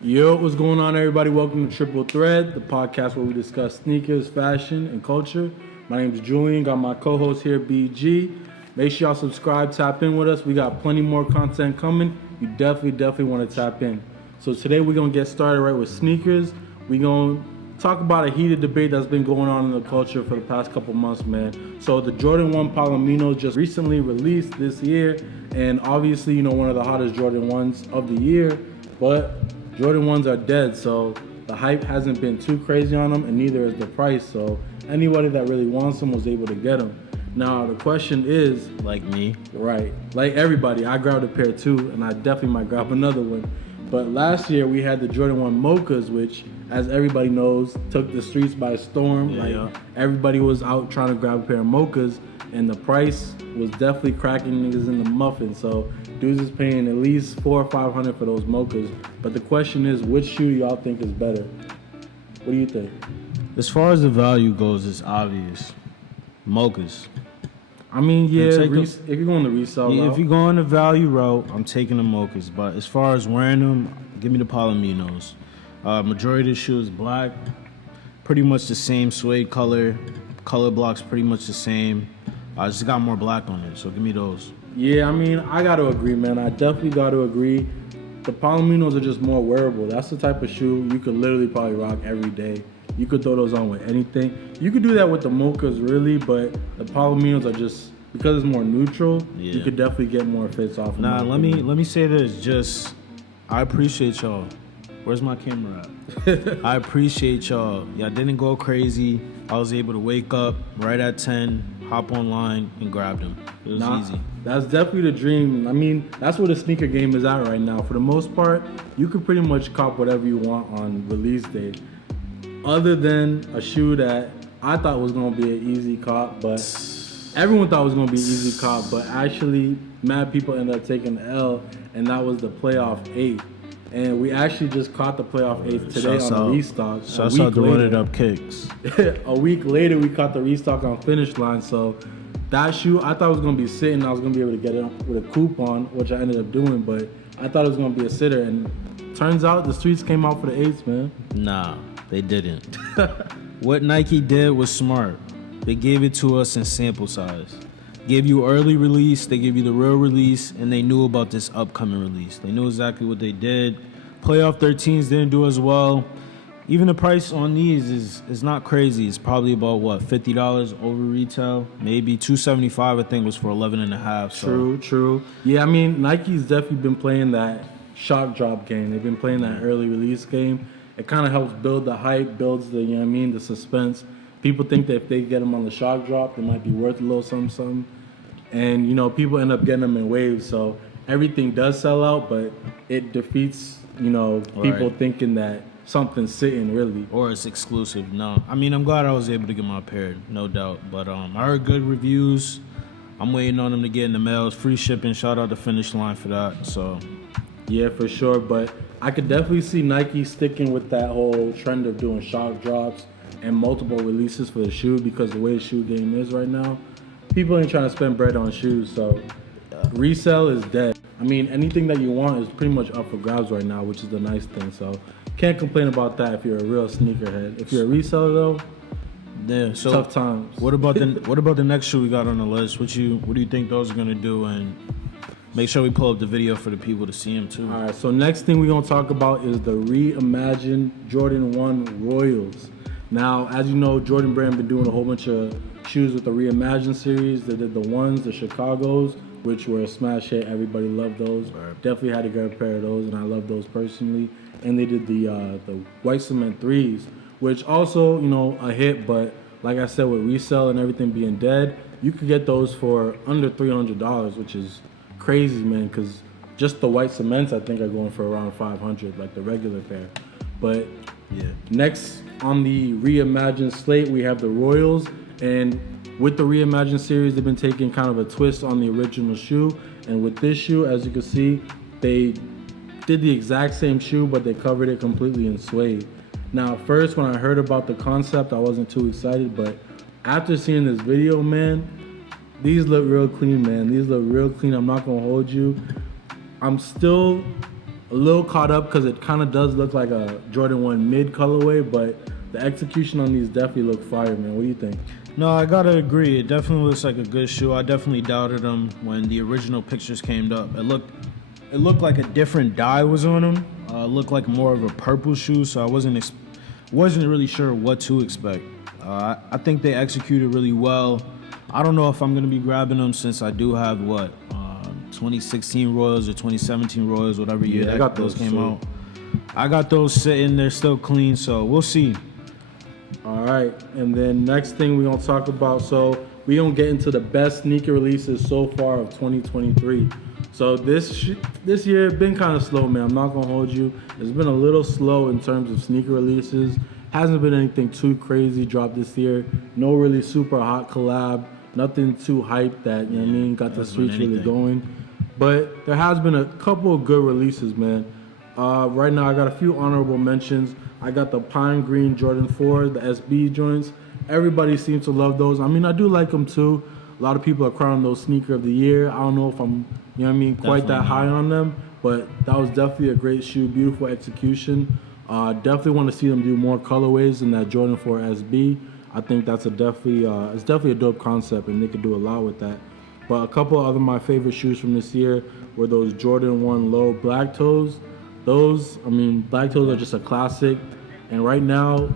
Yo, what's going on, everybody? Welcome to Triple Thread, the podcast where we discuss sneakers, fashion, and culture. My name is Julian. Got my co-host here, BG. Make sure y'all subscribe, tap in with us. We got plenty more content coming. You definitely want to tap in. So today we're gonna get started right with sneakers. We're gonna talk about a heated debate that's been going on in the culture for the past couple months, man. So the Jordan 1 Palomino just recently released this year, and obviously, one of the hottest Jordan 1s of the year, but Jordan 1s are dead, so the hype hasn't been too crazy on them, and neither is the price. So anybody that really wants them was able to get them. Now the question is, like me, right? Like everybody, I grabbed a pair too, and I definitely might grab another one. But last year we had the Jordan 1 Mochas, which, as everybody knows, took the streets by storm. Everybody was out trying to grab a pair of Mochas, and the price was definitely cracking niggas in the muffin. So dudes is paying at least $400 or $500 for those Mochas. But the question is, which shoe do y'all think is better? What do you think? as far as the value goes, it's obvious. Mochas. I mean, yeah, if you're going the resale route. If you're going the value route, I'm taking the Mochas. But as far as wearing them, give me the Palominos. Majority of the shoe is black. Pretty much the same suede color. Color block's pretty much the same. I just got more black on it, so give me those. Yeah, I mean, I got to agree, man. I definitely got to agree. The Palominos are just more wearable. That's the type of shoe you could literally probably rock every day. You could throw those on with anything. You could do that with the Mochas, really, but the Palominos are just, because it's more neutral, you could definitely get more fits off. Nah, let me say this. Just, I appreciate y'all. Where's my camera at? I appreciate y'all. Y'all didn't go crazy. I was able to wake up right at 10, hop online, and grab them. It was easy. That's definitely the dream. I mean, that's where the sneaker game is at right now. For the most part, you can pretty much cop whatever you want on release day. Other than a shoe that I thought was going to be an easy cop, but everyone thought was going to be an easy cop, but actually, mad people ended up taking the L, and that was the Playoff 8. And we actually just caught the Playoff 8 today on the restock. Shouts out to Run It Up Kicks. A week later, we caught the restock on Finish Line. So that shoe, I thought it was going to be sitting. I was going to be able to get it with a coupon, which I ended up doing. But I thought it was going to be a sitter. And turns out the streets came out for the 8s, man. Nah, they didn't. What Nike did was smart. They gave it to us in sample size. Gave you early release, they gave you the real release, and they knew about this upcoming release. They knew exactly what they did. Playoff 13s didn't do as well. Even the price on these is not crazy. It's probably about, $50 over retail? Maybe $275, I think, was for 11.5. So. True. Yeah, I mean, Nike's definitely been playing that shock drop game. They've been playing that early release game. It kind of helps build the hype, builds the, the suspense. People think that if they get them on the shock drop, it might be worth a little something. And, people end up getting them in waves. So everything does sell out, but it defeats, people thinking that something's sitting, really. Or it's exclusive. No. I mean, I'm glad I was able to get my pair, no doubt. But I heard good reviews. I'm waiting on them to get in the mail. It's free shipping. Shout out to Finish Line for that. So, yeah, for sure. But I could definitely see Nike sticking with that whole trend of doing shock drops and multiple releases for the shoe, because the way the shoe game is right now, people ain't trying to spend bread on shoes. So resale is dead. I mean, anything that you want is pretty much up for grabs right now, which is the nice thing. So can't complain about that if you're a real sneakerhead. If you're a reseller though, so tough times. What about the next shoe we got on the list? What do you think those are gonna do? And make sure we pull up the video for the people to see them too. All right, so next thing we're gonna talk about is the reimagined Jordan 1 Royals. Now, as you know, Jordan Brand been doing a whole bunch of shoes with the Reimagined series. They did the ones, the Chicagos, which were a smash hit. Everybody loved those. Right. Definitely had to get a pair of those, and I love those personally. And they did the White Cement 3s, which also, a hit. But like I said, with resale and everything being dead, you could get those for under $300, which is crazy, man, because just the White Cements, I think, are going for around $500, like the regular pair. But next on the Reimagined slate, we have the Royals. And with the Reimagined series, they've been taking kind of a twist on the original shoe. And with this shoe, as you can see, they did the exact same shoe, but they covered it completely in suede. Now, first, when I heard about the concept, I wasn't too excited. But after seeing this video, man, these look real clean, man. These look real clean. I'm not going to hold you. I'm still a little caught up because it kind of does look like a Jordan 1 mid colorway, but the execution on these definitely look fire, man. What do you think? No, I gotta agree. It definitely looks like a good shoe. I definitely doubted them when the original pictures came up. It looked like a different dye was on them. It looked like more of a purple shoe, so I wasn't really sure what to expect. I think they executed really well. I don't know if I'm gonna be grabbing them since I do have 2016 Royals or 2017 Royals, whatever year Yeah, I got those came too. out. I got those sitting. They're still clean, so we'll see. All right, and then next thing we're gonna talk about. So we're gonna get into the best sneaker releases so far of 2023. So this year been kind of slow, man. I'm not gonna hold you. It's been a little slow in terms of sneaker releases. Hasn't been anything too crazy dropped this year. No really super hot collab. Nothing too hyped that, you know what I mean, got the hasn't been streets really anything. going. But there has been a couple of good releases, man. Right now I got a few honorable mentions. I got the Pine Green Jordan 4, the SB joints. Everybody seems to love those. I mean, I do like them too. A lot of people are crowning those sneaker of the year. I don't know if I'm, you know what I mean, quite that Definitely high not. on them, but that was definitely a great shoe, beautiful execution. Definitely want to see them do more colorways in that Jordan 4 SB. I think that's it's definitely a dope concept, and they could do a lot with that. But a couple of my favorite shoes from this year were those Jordan 1 Low Black Toes. Those, I mean, Black Toes are just a classic. And right now,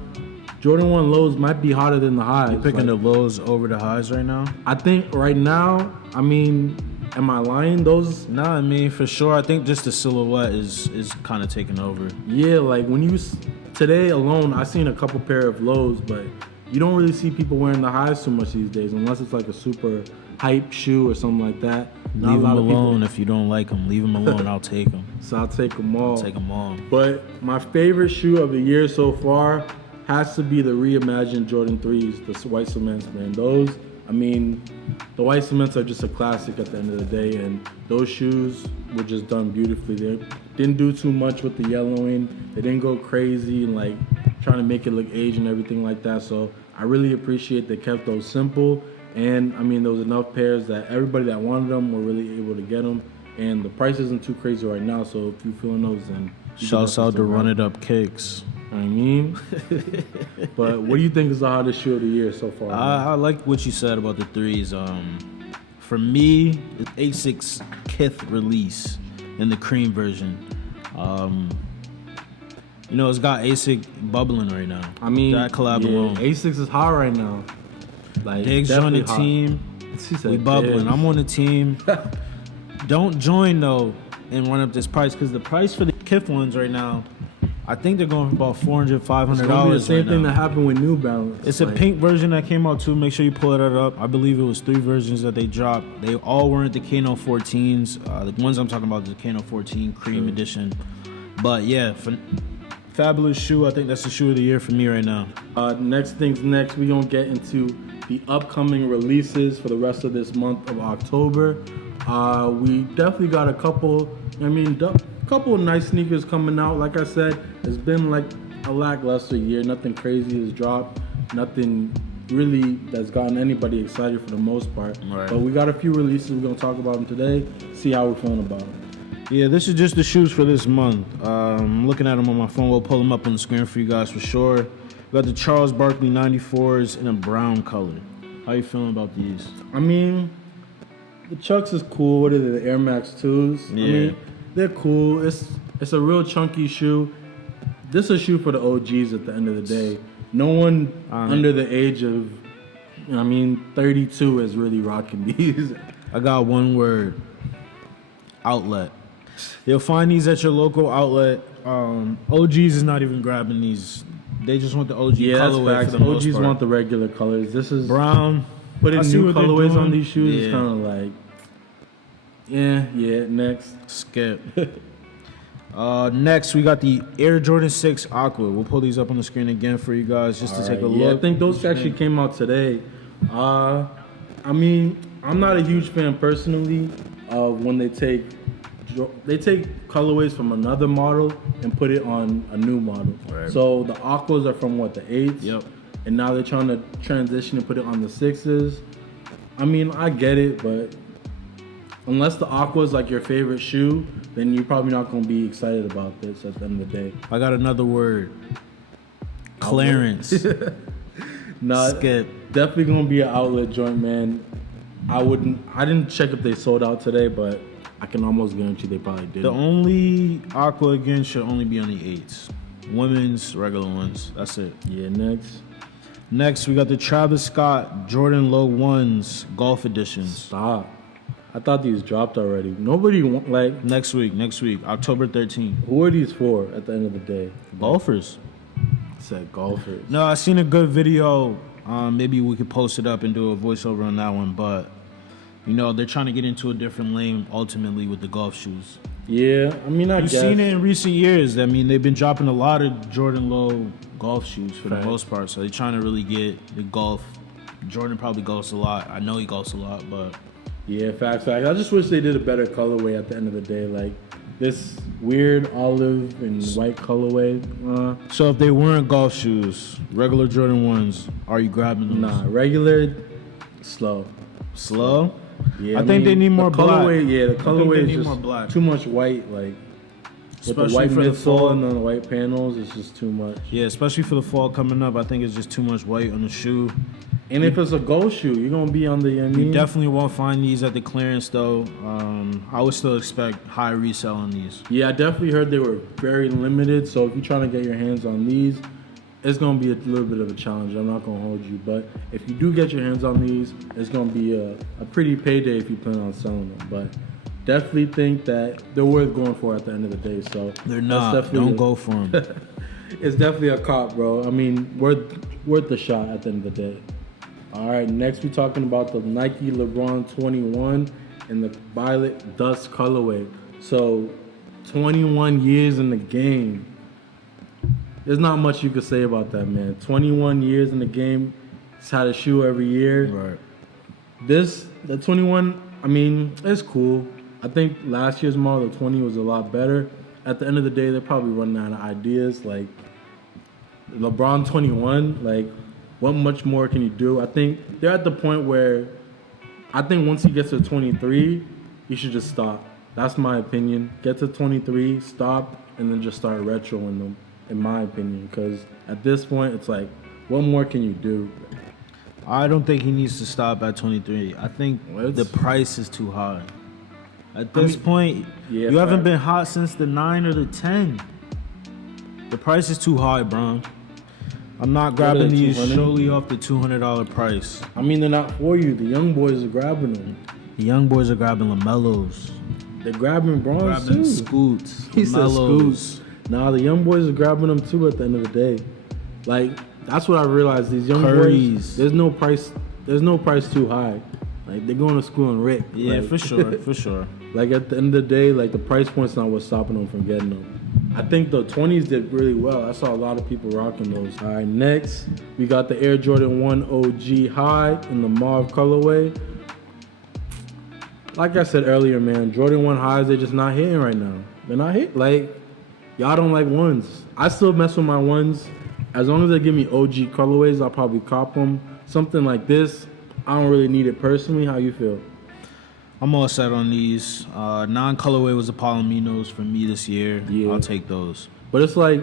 Jordan 1 Lows might be hotter than the highs. Picking the Like, lows over the highs right now. I think right now, I mean, am I lying? Those, Nah, I mean for sure. I think just the silhouette is kind of taking over. yeah, like today alone, I seen a couple pair of lows, but you don't really see people wearing the highs too much these days, unless it's like a super hype shoe or something like that. Not Leave a lot them of people- alone if you don't like them. Leave them alone. I'll take them. So I'll take them all. Take them all. But my favorite shoe of the year so far has to be the reimagined Jordan 3s, the white cements, man. Those, I mean, the white cements are just a classic at the end of the day, and those shoes were just done beautifully. They didn't do too much with the yellowing. They didn't go crazy and like trying to make it look aged and everything like that. So I really appreciate they kept those simple. And I mean, there was enough pairs that everybody that wanted them were really able to get them. And the price isn't too crazy right now, so if you're feeling those, then you can Shouts out to definitely Run It Up Kicks. I mean, but what do you think is the hottest shoe of the year so far? man? I like what you said about the threes. For me, the A6 Kith release in the cream version. It's got ASIC bubbling right now. I mean, that collab yeah, alone. A6 is hot right now. Like, Diggs joined the definitely hot. team. She said We bubbling. Diggs. I'm on the team. Don't join though and run up this price because the price for the Kith ones right now, I think they're going for about $400, $500 It's gonna be the right same thing now. that happened with New Balance. It's a Like, pink version that came out too. Make sure you pull that up. I believe it was 3 versions that they dropped. They all weren't the Kano 14s. The ones I'm talking about is the Kano 14 Cream Edition. But yeah, fabulous shoe. I think that's the shoe of the year for me right now. Next things next, we're gonna get into the upcoming releases for the rest of this month of October. We definitely got a couple of nice sneakers coming out. Like I said, it's been like a lackluster year. Nothing crazy has dropped. Nothing really that's gotten anybody excited for the most part. Right. But we got a few releases. We're gonna talk about them today. See how we're feeling about them. Yeah, this is just the shoes for this month. I'm looking at them on my phone. We'll pull them up on the screen for you guys for sure. We got the Charles Barkley 94s in a brown color. How you feeling about these? I mean, the Chucks is cool. What are they? The Air Max 2s? I Yeah. mean, they're cool. It's a real chunky shoe. This is a shoe for the OGs at the end of the day. No one under the age of, 32 is really rocking these. I got one word. Outlet. You'll find these at your local outlet. OGs is not even grabbing these. They just want the OG Yeah, that's colorway facts. for the most OGs part. want the regular colors. This is brown. putting I see new what they're colorways on doing. these shoes. Yeah. Is kind of like, yeah. Next. Skip. Next, we got the Air Jordan 6 Aqua. We'll pull these up on the screen again for you guys just to take a Alright, look. yeah, I think those actually came out today. I'm not a huge fan personally of when they take colorways from another model and put it on a new model. Right. So the Aquas are from what, the 8s? Yep. And now they're trying to transition and put it on the 6s. I mean, I get it, but unless the Aqua is like your favorite shoe, then you're probably not gonna be excited about this at the end of the day. I got another word. Clearance. Nah, Skip. definitely gonna be an outlet joint, man. I didn't check if they sold out today, but I can almost guarantee they probably did. The only Aqua again should only be on the 8s. Women's, regular ones. That's it. Yeah, next. Next, we got the Travis Scott Jordan Low 1s Golf Editions. Stop. I thought these dropped already. Nobody like. Next week, October 13th. Who are these for at the end of the day? Golfers. Said golfers. No, I seen a good video. Maybe we could post it up and do a voiceover on that one. But, you know, they're trying to get into a different lane ultimately with the golf shoes. Yeah, I mean, I You've guess. seen it in recent years. I mean, they've been dropping a lot of Jordan Low golf shoes for the Right. most part. So they're trying to really get the golf. Jordan probably golfs a lot. I know he golfs a lot, but Yeah, facts. I just wish they did a better colorway at the end of the day. Like this weird olive and white colorway. so if they weren't golf shoes, regular Jordan 1s, are you grabbing those? Nah, regular, slow. Slow? Yeah, I think they need more the black. colorway, yeah, the I think colorway they is need just more black. too much white. Like with Especially the white for the midsole fall. and the white panels, it's just too much. Yeah, especially for the fall coming up. I think it's just too much white on the shoe. And if it's a gold shoe, you're gonna be on the. You definitely won't find these at the clearance though. I would still expect high resale on these. Yeah, I definitely heard they were very limited. So if you're trying to get your hands on these, it's gonna be a little bit of a challenge. I'm not gonna hold you, but if you do get your hands on these, it's gonna be a pretty payday if you plan on selling them. But definitely think that they're worth going for at the end of the day. So They're that's not. definitely Don't go for them. It's definitely a cop, bro. I mean, worth the shot at the end of the day. All right, next we're talking about the Nike LeBron 21 and the violet dust colorway. So 21 years in the game. There's not much you could say about that, man. 21 years in the game. He's had a shoe every year. Right. The 21, I mean, it's cool. I think last year's model, the 20, was a lot better. At the end of the day, they're probably running out of ideas. Like, LeBron 21, like, what much more can you do? I think they're at the point where I think once he gets to 23, he should just stop. That's my opinion. Get to 23, stop, and then just start retroing them, in my opinion. Because at this point, it's like, what more can you do? I don't think he needs to stop at 23. I think What? the price is too high. At this point, yeah, you haven't fact. been hot since the 9 or the 10. The price is too high, bro. I'm not grabbing the these 200? solely off the $200 price. I mean, they're not for you. The young boys are grabbing them. The young boys are grabbing LaMelos, They're grabbing bronze grabbing too. Scoots, He said LaMelos. Scoots. Nah, the young boys are grabbing them too at the end of the day. Like, that's what I realized. These young Currys. boys, there's no price too high. Like, they're going to school and Rick. Yeah, like, for sure, for sure. Like, at the end of the day, like, the price point's not what's stopping them from getting them. I think the 20s did really well. I saw a lot of people rocking those. All right, next, we got the Air Jordan 1 OG High in the mauve colorway. Like I said earlier, man, Jordan 1 highs, they're just not hitting right now. They're not hitting. Like, y'all don't like ones. I still mess with my ones. As long as they give me OG colorways, I'll probably cop them. Something like this, I don't really need it personally. How you feel? I'm all set on these. Non-colorway was the Palominos for me this year. Yeah. I'll take those. But it's like,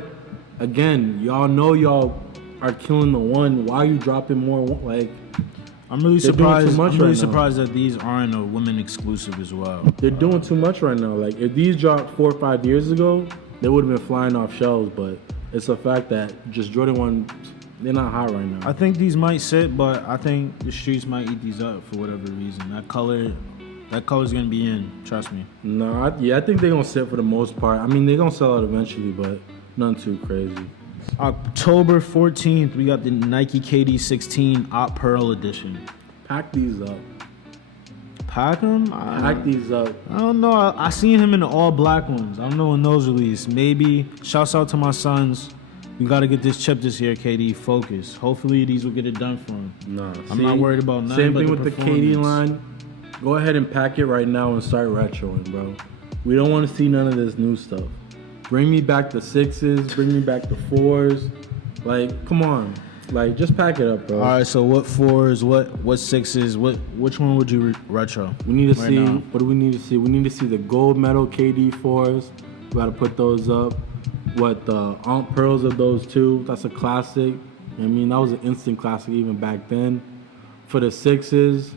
again, y'all know y'all are killing the one. Why are you dropping more? Like, I'm really They're doing too surprised. much I'm really right now. surprised that these aren't a women exclusive as well. they're doing too much right now. Like, if these dropped 4 or 5 years ago, they would have been flying off shelves. But it's a fact that just Jordan 1, they're not hot right now. I think these might sit, but I think the streets might eat these up for whatever reason. That color's gonna be in. Trust me. No, I think they're gonna sit for the most part. I mean, they're gonna sell out eventually, but nothing too crazy. October 14th, we got the Nike KD 16 Op Pearl edition. Pack these up. Pack them? Pack these up. I don't know. I seen him in the all black ones. I don't know when those release. Maybe. Shouts out to my sons. We got to get this chip this year, KD. Focus. Hopefully these will get it done for him. No, I'm not worried about nothing Same but thing the with the KD performance. line. Go ahead and pack it right now and start retroing, bro. We don't want to see none of this new stuff. Bring me back the 6s. Bring me back the 4s. Like, come on. Like, just pack it up, bro. All right, so what 4s, what 6s, which one would you retro? We need to right see. now? What do we need to see? We need to see the gold medal KD 4s. We got to put those up. What the Aunt Pearls of those two? That's a classic. I mean, that was an instant classic even back then. For the 6s,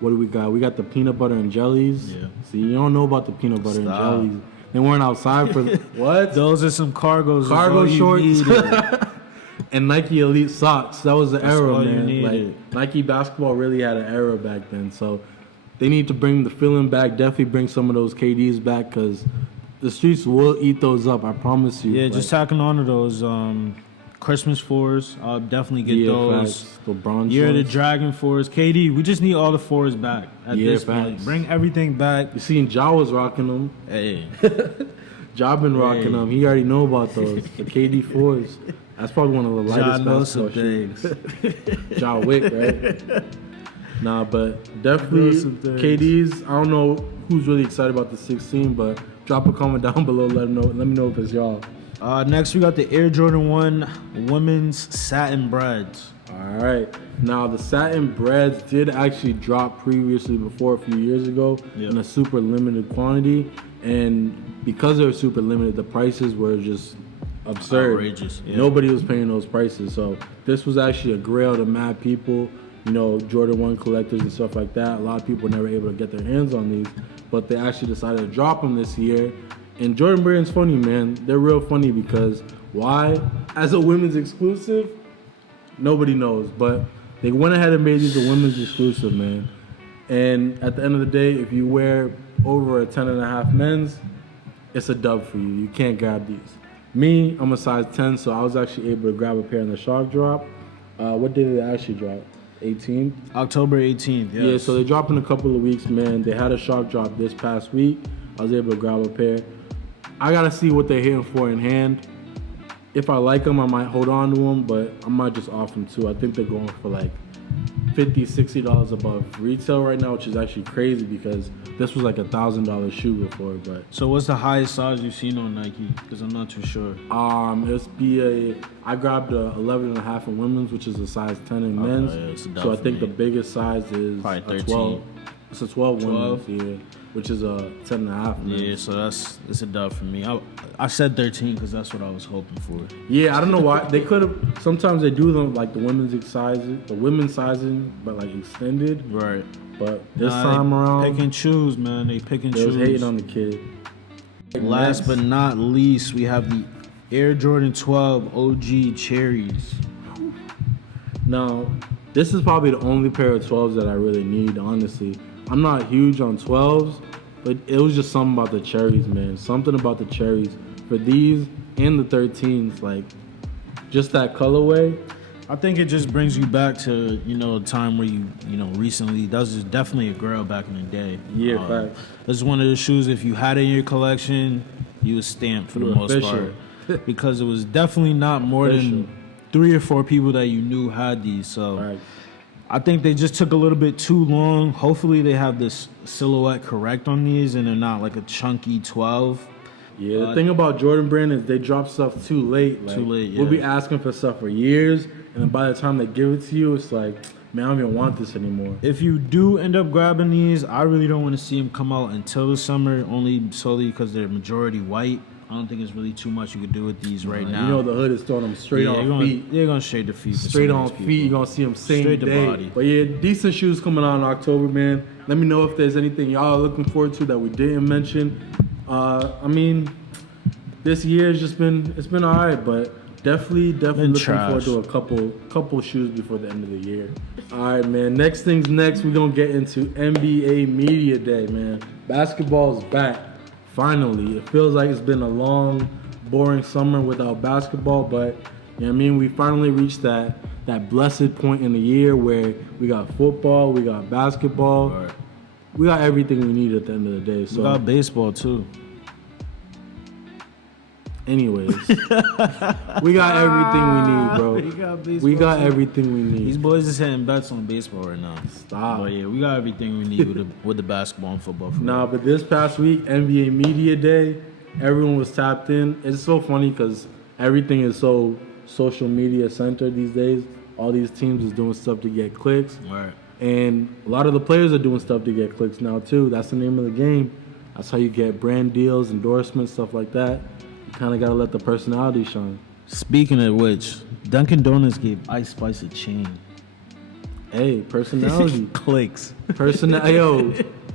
what do we got? We got the peanut butter and jellies. Yeah. See, you don't know about the peanut butter Stop. and jellies. They weren't outside for what? Those are some cargos. Cargo That's all shorts. you needed. And Nike Elite socks. That was the That's era, all you man. needed. Like Nike basketball really had an era back then. So they need to bring the feeling back. Definitely bring some of those KDs back because the streets will eat those up. I promise you. Yeah, Like, just tacking on to those Christmas 4s. I'll definitely get those. Facts. The bronze Year of the joints. Dragon 4s. KD, we just need all the 4s back at Yeah, this point. facts. Bring everything back. You seen Ja was rocking them. Hey. Ja been rocking Hey. them. He already know about those. The KD 4s. That's probably one of the lightest John knows basketball some shoes. things. Ja Wick, right? Nah, but definitely Knows some things. KDs. I don't know who's really excited about the 16, but drop a comment down below. Let me know if it's y'all. Next, we got the Air Jordan 1 women's satin breads. All right. Now the satin breads did actually drop previously before a few years ago Yep. in a super limited quantity, and because they were super limited, the prices were just absurd. Outrageous, yeah. Nobody was paying those prices. So this was actually a grail to mad people. You know, Jordan 1 collectors and stuff like that. A lot of people were never able to get their hands on these, but they actually decided to drop them this year. And Jordan Brand's funny, man. They're real funny because why? As a women's exclusive, nobody knows. But they went ahead and made these a women's exclusive, man. And at the end of the day, if you wear over a 10.5 men's, it's a dub for you. You can't grab these. Me, I'm a size 10, so I was actually able to grab a pair in the shock drop. What day did it actually drop? 18th? October 18th. Yes. Yeah, so they dropped in a couple of weeks, man. They had a shock drop this past week. I was able to grab a pair. I gotta see what they're hitting for in hand. If I like them, I might hold on to them, but I might just off them too. I think they're going for like $50, $60 above retail right now, which is actually crazy because this was like $1,000 shoe before. But So what's the highest size you've seen on Nike? Because I'm not too sure. I grabbed a 11.5 in women's, which is a size 10 in Okay, men's. yeah, it's a dub So I for think me. the biggest size is Probably a 13. 12. It's a 12 12? women's, yeah, which is a 10.5 men's. Yeah, so it's a dub for me. I said 13 because that's what I was hoping for. Yeah, I don't know why they could have. Sometimes they do them like the women's sizing, but like extended. Right. But this Nah, time they around, pick and choose, man. They pick and they was choose. hating on the kid. Last Next, but not least, we have the Air Jordan 12 OG Cherries. now, this is probably the only pair of 12s that I really need. Honestly, I'm not huge on 12s, but it was just something about the cherries, man. Something about the cherries for these and the 13s, like just that colorway. I think it just brings you back to, a time where you recently, that was definitely a grail back in the day. Yeah, facts. This is one of the shoes, if you had it in your collection, you was stamped for You the were most official. part. Because it was definitely not more Official. than 3 or 4 people that you knew had these. So Right. I think they just took a little bit too long. Hopefully they have this silhouette correct on these and they're not like a chunky 12. Yeah, the thing about Jordan Brand is they drop stuff too late. Like, Too late, We'll be yeah. asking for stuff for years, and then by the time they give it to you, it's like, man, I don't even want this anymore. If you do end up grabbing these, I really don't want to see them come out until the summer, only solely because they're majority white. I don't think there's really too much you could do with these right now. You know the hood is throwing them straight Yeah, on feet. You're gonna shade the feet. for Straight some on of these feet, people. you're gonna see them same Straight to day. body. But yeah, decent shoes coming out in October, man. Let me know if there's anything y'all are looking forward to that we didn't mention. I mean, this year has just been all right, but definitely Been looking trash. forward to a couple shoes before the end of the year. All right, man. Next things next, we're gonna get into NBA Media Day, man. Basketball's back. Finally, it feels like it's been a long, boring summer without basketball, but you know what I mean. We finally reached that blessed point in the year where we got football, we got basketball, Right. we got everything we need at the end of the day. So, We got baseball too. anyways, we got everything we need, bro. We got baseball We got too. everything we These need. boys is hitting bets on baseball right now. Stop. But yeah, we got everything we need with the basketball and football. For Nah, but this past week, NBA Media Day, everyone was tapped in. It's so funny because everything is so social media centered these days. all these teams is doing stuff to get clicks. Right. And a lot of the players are doing stuff to get clicks now too. That's the name of the game. That's how you get brand deals, endorsements, stuff like that. You kind of got to let the personality shine. Speaking of which, Dunkin' Donuts gave Ice Spice a chain. Hey, personality. Clicks. Yo,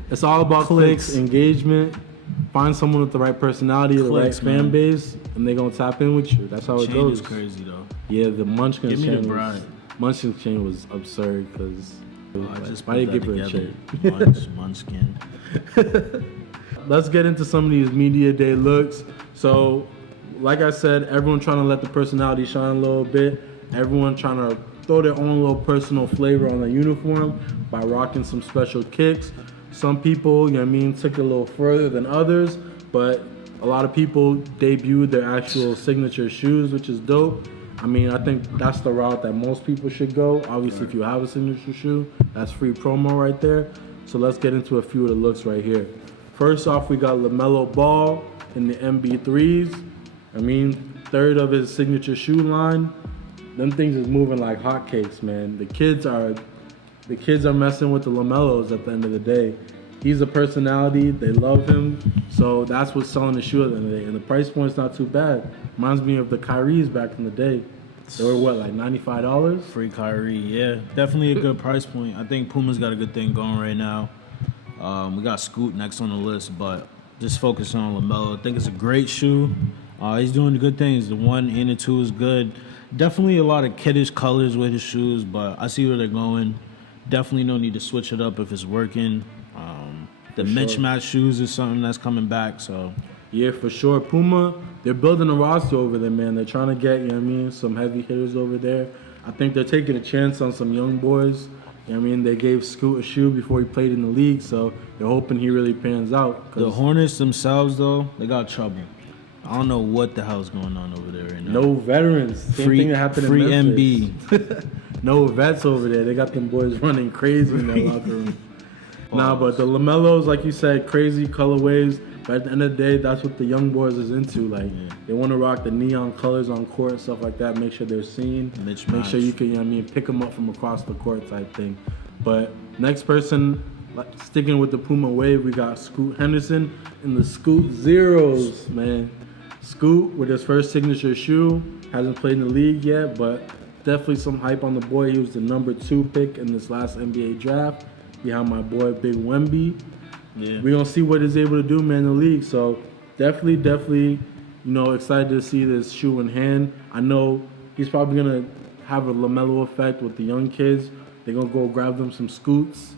it's all about clicks, engagement. Find someone with the right personality, the right Clicks, fan man. base, and they gonna tap in with you. That's how it Chain goes. is crazy though. Yeah, the Munchkin Give me the chain. bride. Munchkin chain was absurd because I just why put did that give her a together. chain? Munchkin. Let's get into some of these media day looks. So, like I said, everyone trying to let the personality shine a little bit. Everyone trying to throw their own little personal flavor on their uniform by rocking some special kicks. Some people, you know what I mean, took it a little further than others, but a lot of people debuted their actual signature shoes, which is dope. I mean, I think that's the route that most people should go. Obviously, if you have a signature shoe, that's free promo right there. So let's get into a few of the looks right here. First off, we got LaMelo Ball in the MB3s. I mean, third of his signature shoe line. Them things is moving like hotcakes, man. The kids are messing with the LaMelos at the end of the day. He's a personality. They love him. So that's what's selling the shoe at the end of the day. And the price point's not too bad. Reminds me of the Kyries back in the day. They were what, like $95? Free Kyrie, yeah. Definitely a good price point. I think Puma's got a good thing going right now. We got Scoot next on the list, but just focus on LaMelo. I think it's a great shoe. He's doing good things. The 1 and the 2 is good. Definitely a lot of kiddish colors with his shoes, but I see where they're going. Definitely no need to switch it up if it's working. The mismatch shoes is something that's coming back, so. Yeah, for sure. Puma, they're building a roster over there, man. They're trying to get, you know what I mean, some heavy hitters over there. I think they're taking a chance on some young boys. You know what I mean? They gave Scoot a shoe before he played in the league, so they're hoping he really pans out. The Hornets themselves, though, they got trouble. I don't know what the hell's going on over there right now. No veterans. Same thing that happened free in Memphis. MB. No vets over there. They got them boys running crazy in their locker room. Nah, but the LaMelos, like you said, crazy colorways. But at the end of the day, that's what the young boys is into. Like, they want to rock the neon colors on court and stuff like that. Make sure they're seen. Make sure you can, you know what I mean, pick them up from across the court type thing. But next person, sticking with the Puma wave, we got Scoot Henderson in the Scoot Zeros, man. Scoot with his first signature shoe. Hasn't played in the league yet, but definitely some hype on the boy. He was the number 2 pick in this last NBA draft. Behind my boy Big Wemby. Yeah. We're gonna see what he's able to do, man, in the league. So definitely, you know, excited to see this shoe in hand. I know he's probably gonna have a LaMelo effect with the young kids. They're gonna go grab them some Scoots.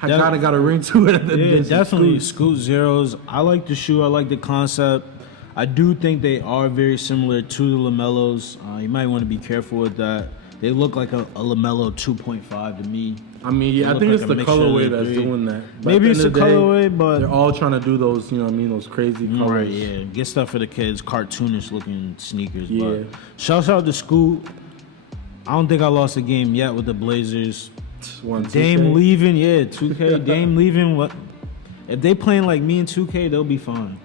I got a ring to it. Yeah, definitely Scoot Zeros. I like the shoe. I like the concept. I do think they are very similar to the LaMelos. You might want to be careful with that. They look like a LaMelo 2.5 to me. I mean, yeah, I think it's the colorway that's doing that. But maybe it's the colorway, but they're all trying to do those, you know what I mean, those crazy colors. Right, yeah. Get stuff for the kids, cartoonish looking sneakers. Yeah. But shouts out to Scoot. I don't think I lost a game yet with the Blazers. Dame leaving, yeah, 2K. Dame leaving. What? If they playing like me in 2K, they'll be fine.